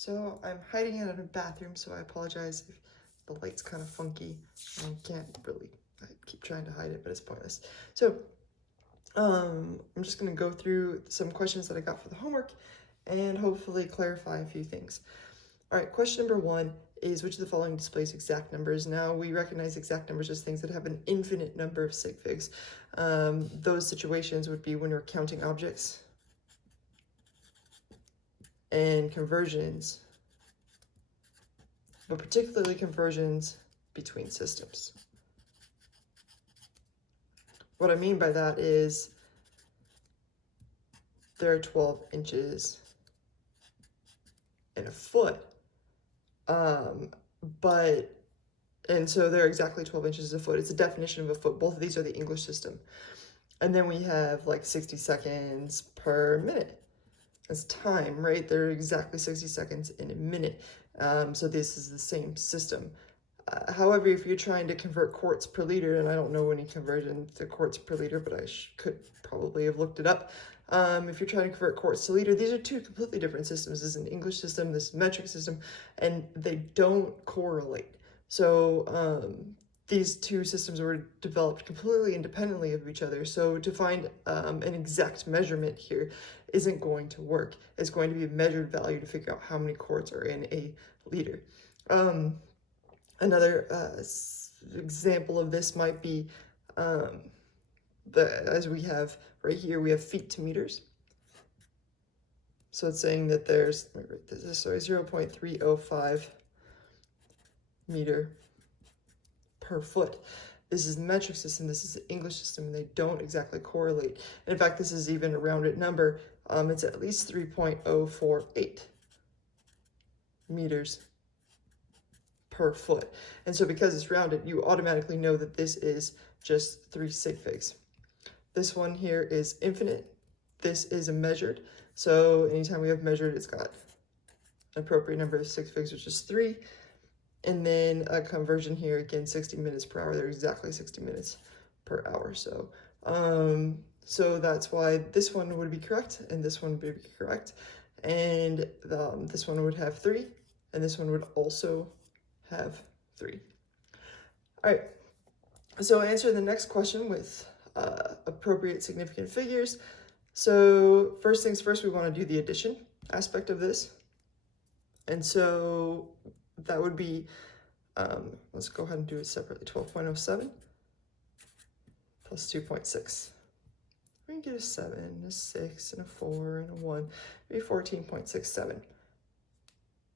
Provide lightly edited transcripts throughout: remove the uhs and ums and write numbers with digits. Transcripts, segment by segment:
So I'm hiding it in a bathroom, so I apologize if the light's kind of funky. I can't really, I keep trying to hide it, but it's pointless. So I'm just gonna go through some questions that I got for the homework and hopefully clarify a few things. All right, question number 1 is which of the following displays exact numbers? Now we recognize exact numbers as things that have an infinite number of sig figs. Those situations would be when you're counting objects and conversions, but particularly conversions between systems. What I mean by that is there are 12 inches in a foot, and so they're exactly 12 inches a foot. It's a definition of a foot. Both of these are the English system. And then we have like 60 seconds per minute as time, right? They're exactly 60 seconds in a minute. So this is the same system. However, if you're trying to convert quarts per liter, and I don't know any conversion to quarts per liter, but I could probably have looked it up. If you're trying to convert quarts to liter, these are two completely different systems. This is an English system, this is a metric system, and they don't correlate. So these two systems were developed completely independently of each other. So to find an exact measurement here isn't going to work. It's going to be a measured value to figure out how many quarts are in a liter. Another example of this might be as we have right here, we have feet to meters. So it's saying that there's, let me write this, sorry, 0.305 meter per foot. This is the metric system, this is the English system, and they don't exactly correlate. And in fact, this is even a rounded number. It's at least 3.048 meters per foot. And so because it's rounded, you automatically know that this is just 3 sig figs. This one here is infinite. This is a measured. So anytime we have measured, it's got an appropriate number of sig figs, which is 3. And then a conversion here, again, 60 minutes per hour. They're exactly 60 minutes per hour. So, so that's why this one would be correct, and this one would be correct. And this one would have 3, and this one would also have 3. All right, so answer the next question with appropriate significant figures. So first things first, we want to do the addition aspect of this. And so that would be, let's go ahead and do it separately, 12.07 plus 2.6. We can get a 7, a 6, and a 4, and a 1, maybe 14.67.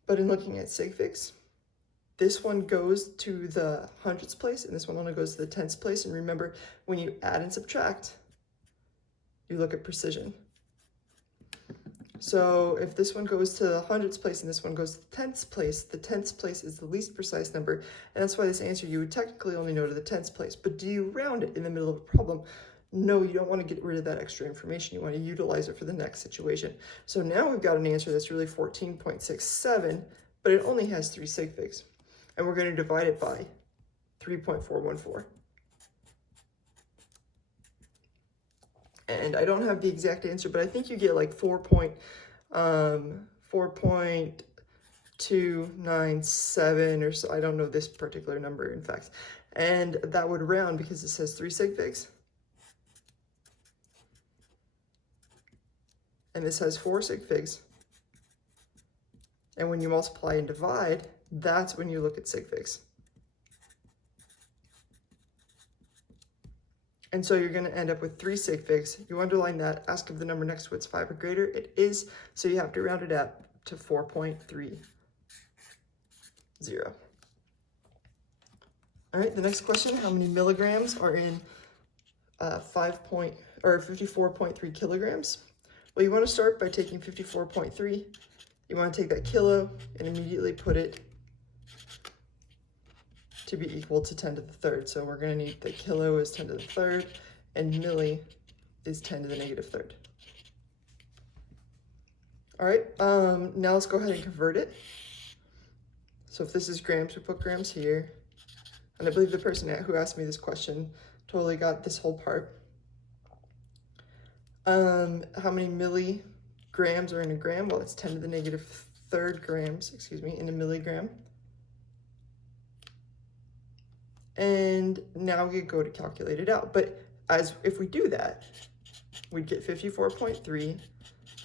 But in looking at sig figs, this one goes to the hundredths place, and this one only goes to the tenths place. And remember, when you add and subtract, you look at precision. So if this one goes to the hundredths place and this one goes to the tenths place is the least precise number. And that's why this answer, you would technically only know to the tenths place. But do you round it in the middle of a problem? No, you don't want to get rid of that extra information. You want to utilize it for the next situation. So now we've got an answer that's really 14.67, but it only has 3 sig figs. And we're going to divide it by 3.414. And I don't have the exact answer, but I think you get like 4.297 or so. I don't know this particular number, in fact. And that would round because it says 3 sig figs. And this has 4 sig figs. And when you multiply and divide, that's when you look at sig figs. And so you're going to end up with 3 sig figs. You underline that, ask if the number next to it's 5 or greater. It is, so you have to round it up to 4.30. All right, the next question, how many milligrams are in 54.3 kilograms? Well, you want to start by taking 54.3. You want to take that kilo and immediately put it to be equal to 10 to the third. So we're going to need the kilo is 10 to the third, and milli is 10 to the negative third. All right, now let's go ahead and convert it. So if this is grams, we put grams here. And I believe the person who asked me this question totally got this whole part. How many milligrams are in a gram? Well, it's 10 to the negative 1/3 grams, excuse me, in a milligram. And now we go to calculate it out. But if we do that, we'd get 54.3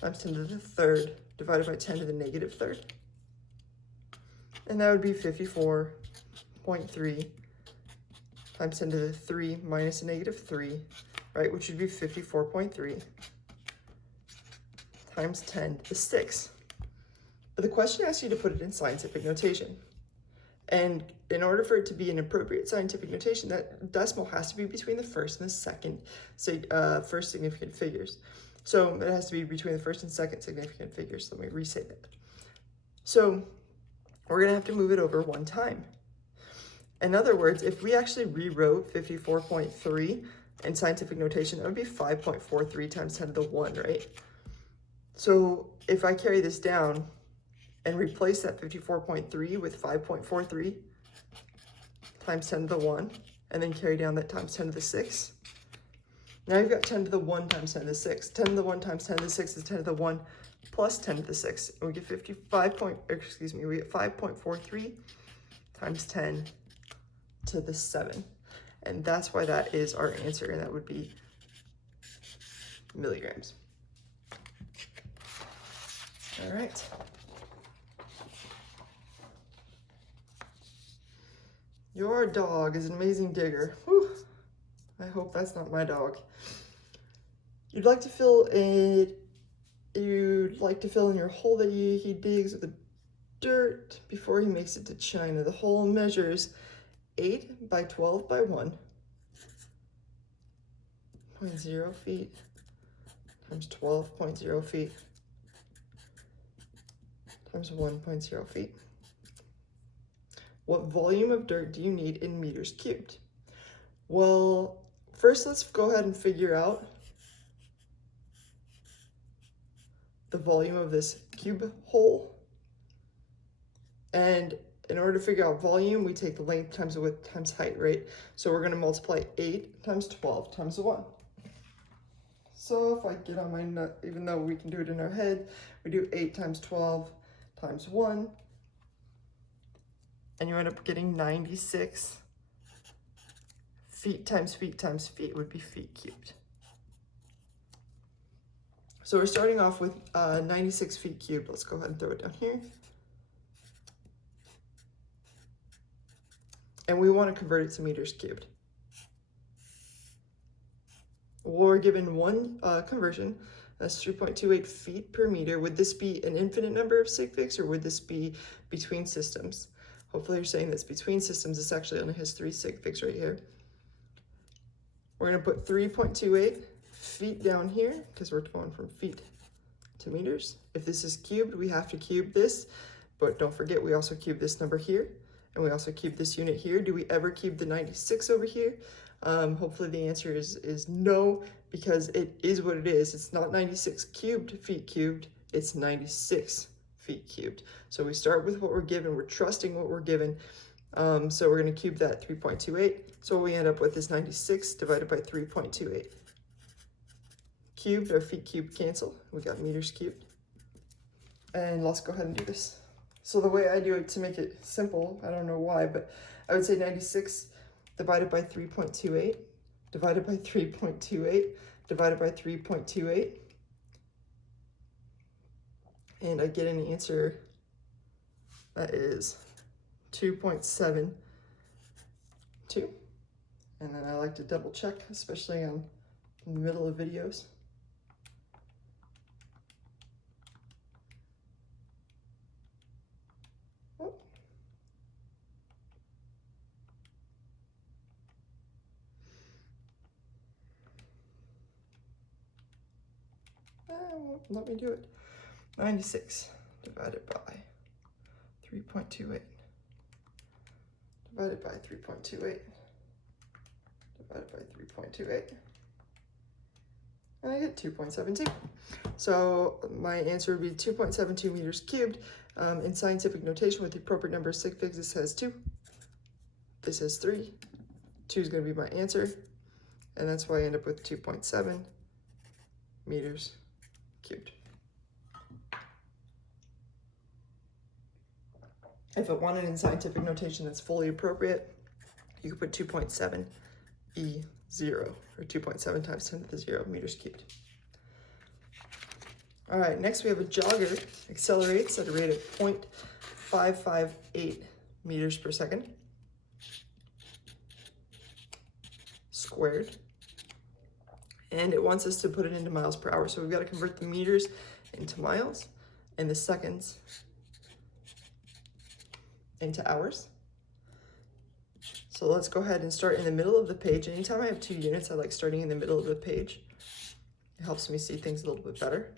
times 10 to the 3rd divided by 10 to the negative 3rd. And that would be 54.3 times 10 to the 3 minus a negative 3, right? Which would be 54.3 times 10 to the 6. But the question asks you to put it in scientific notation. And in order for it to be an appropriate scientific notation, that decimal has to be between the first and the second, first significant figures. So it has to be between the first and second significant figures. Let me re-say that. So we're gonna have to move it over one time. In other words, if we actually rewrote 54.3 in scientific notation, that would be 5.43 times 10 to the 1, right? So if I carry this down and replace that 54.3 with 5.43 times 10 to the 1, and then carry down that times 10 to the 6. Now you've got 10 to the 1 times 10 to the 6. 10 to the 1 times 10 to the 6 is 10 to the 1 plus 10 to the 6. And we get 5.43 times 10 to the 7. And that's why that is our answer, and that would be milligrams. All right. Your dog is an amazing digger. Whew. I hope that's not my dog. You'd like to fill in your hole that he digs with the dirt before he makes it to China. The hole measures 8 by 12 by 1.0 feet times 12.0 feet times 1.0 feet. What volume of dirt do you need in meters cubed? Well, first let's go ahead and figure out the volume of this cube hole. And in order to figure out volume, we take the length times the width times height, right? So we're gonna multiply 8 times 12 times 1. So if I get on my nut, even though we can do it in our head, we do 8 times 12 times 1. And you end up getting 96 feet times feet times feet would be feet cubed. So we're starting off with 96 feet cubed. Let's go ahead and throw it down here. And we want to convert it to meters cubed. We're given one conversion. That's 3.28 feet per meter. Would this be an infinite number of sig figs, or would this be between systems? Hopefully you're saying that's between systems. This actually only has 3 sig figs right here. We're going to put 3.28 feet down here because we're going from feet to meters. If this is cubed, we have to cube this, but don't forget we also cube this number here, and we also cube this unit here. Do we ever cube the 96 over here? Hopefully the answer is no, because it is what it is. It's not 96 feet cubed, it's 96 feet cubed. So we start with what we're given, we're trusting what we're given. So we're going to cube that 3.28. So what we end up with is 96 divided by 3.28. Cubed, our feet cubed cancel. We got meters cubed. And let's go ahead and do this. So the way I do it to make it simple, I don't know why, but I would say 96 divided by 3.28 divided by 3.28 divided by 3.28. And I get an answer that is 2.72. And then I like to double check, especially in the middle of videos. Oh. Won't let me do it. 96 divided by 3.28 divided by 3.28 divided by 3.28, and I get 2.72. So my answer would be 2.72 meters cubed. In scientific notation with the appropriate number of sig figs, this has 2, this has 3, 2 is going to be my answer, and that's why I end up with 2.7 meters cubed. If it wanted in scientific notation that's fully appropriate, you could put 2.7 E0, or 2.7 times 10 to the 0 meters cubed. All right, next we have a jogger accelerates at a rate of 0.558 meters per second squared. And it wants us to put it into miles per hour. So we've got to convert the meters into miles and the seconds into hours. So let's go ahead and start in the middle of the page. Anytime I have 2 units, I like starting in the middle of the page. It helps me see things a little bit better.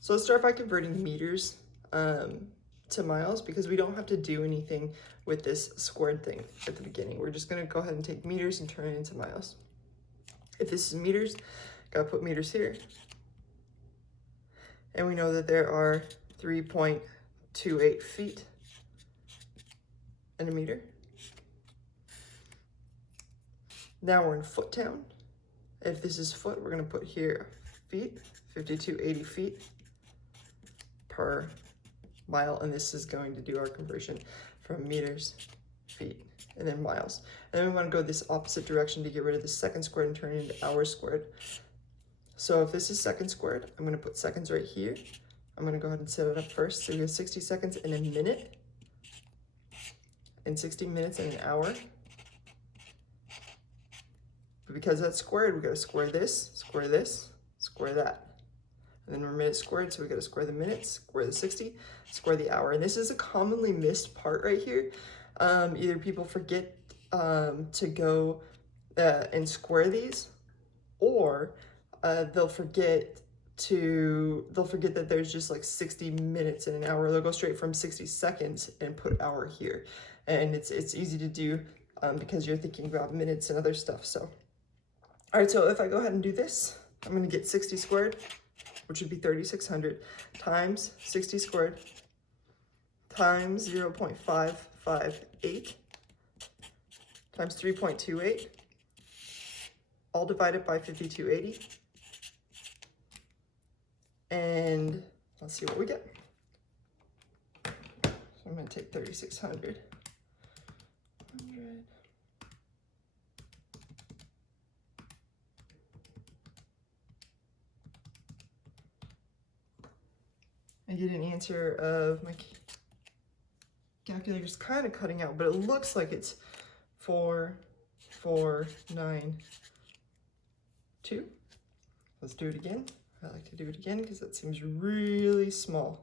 So let's start by converting meters to miles, because we don't have to do anything with this squared thing at the beginning. We're just gonna go ahead and take meters and turn it into miles. If this is meters, gotta put meters here. And we know that there are 3.28 feet in a meter. Now we're in foot town. If this is foot, we're gonna put here feet, 5280 feet per mile, and this is going to do our conversion from meters, feet, and then miles. And then we want to go this opposite direction to get rid of the second squared and turn it into hours squared. So if this is second squared, I'm going to put seconds right here. I'm going to go ahead and set it up first. So we have 60 seconds in a minute, and 60 minutes in an hour. But because that's squared, we got to square this, square that. And then we're minutes squared, so we got to square the minutes, square the 60, square the hour. And this is a commonly missed part right here. Either people forget to go and square these, or they'll forget that there's just like 60 minutes in an hour. They'll go straight from 60 seconds and put hour here. And it's easy to do because you're thinking about minutes and other stuff. So, all right, so if I go ahead and do this, I'm going to get 60 squared, which would be 3,600, times 60 squared, times 0.558, times 3.28, all divided by 5280. And let's see what we get. So I'm going to take 3,600. 100. I get an answer of my calculator's kind of cutting out, but it looks like it's 4,492. Let's do it again. I like to do it again because that seems really small.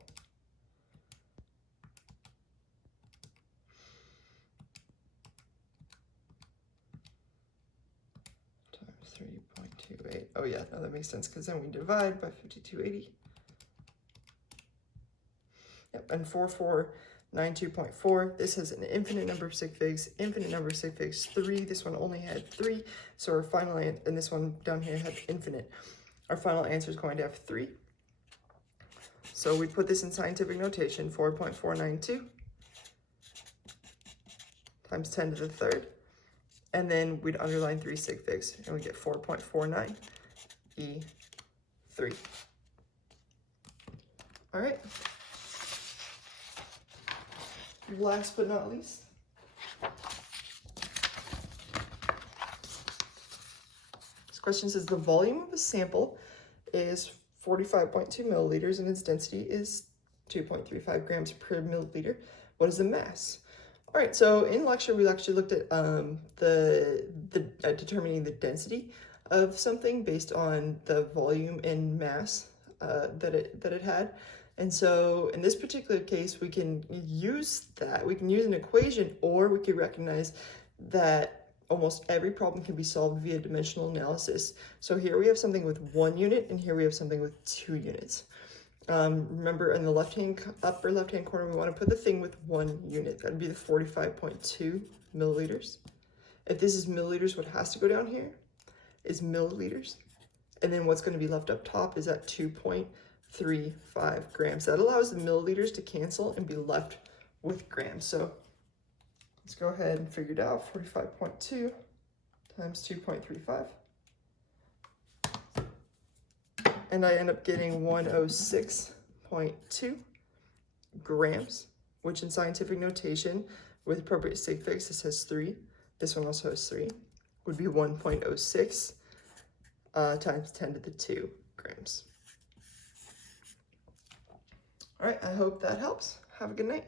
Times 3.28. Oh yeah, no, that makes sense because then we divide by 5280. Yep, and 4492.4. This has an infinite number of sig figs, 3. This one only had 3. So our final answer, and this one down here had infinite. Our final answer is going to have 3. So we put this in scientific notation, 4.492 times 10 to the 3rd. And then we'd underline 3 sig figs, and we get 4.49 E3. All right. Last but not least, this question says the volume of a sample is 45.2 milliliters and its density is 2.35 grams per milliliter. What is the mass? All right, so in lecture we actually looked at determining the density of something based on the volume and mass that it had. And so in this particular case, we can use that. We can use an equation, or we could recognize that almost every problem can be solved via dimensional analysis. So here we have something with 1 unit, and here we have something with 2 units. Remember, in the upper left-hand corner, we want to put the thing with 1 unit. That would be the 45.2 milliliters. If this is milliliters, what has to go down here is milliliters. And then what's going to be left up top is that 2.35 grams. That allows the milliliters to cancel and be left with grams. So let's go ahead and figure it out. 45.2 times 2.35. And I end up getting 106.2 grams which in scientific notation with appropriate sig figs, this has 3. This one also has 3, would be 1.06 times 10 to the 2 grams. All right, I hope that helps. Have a good night.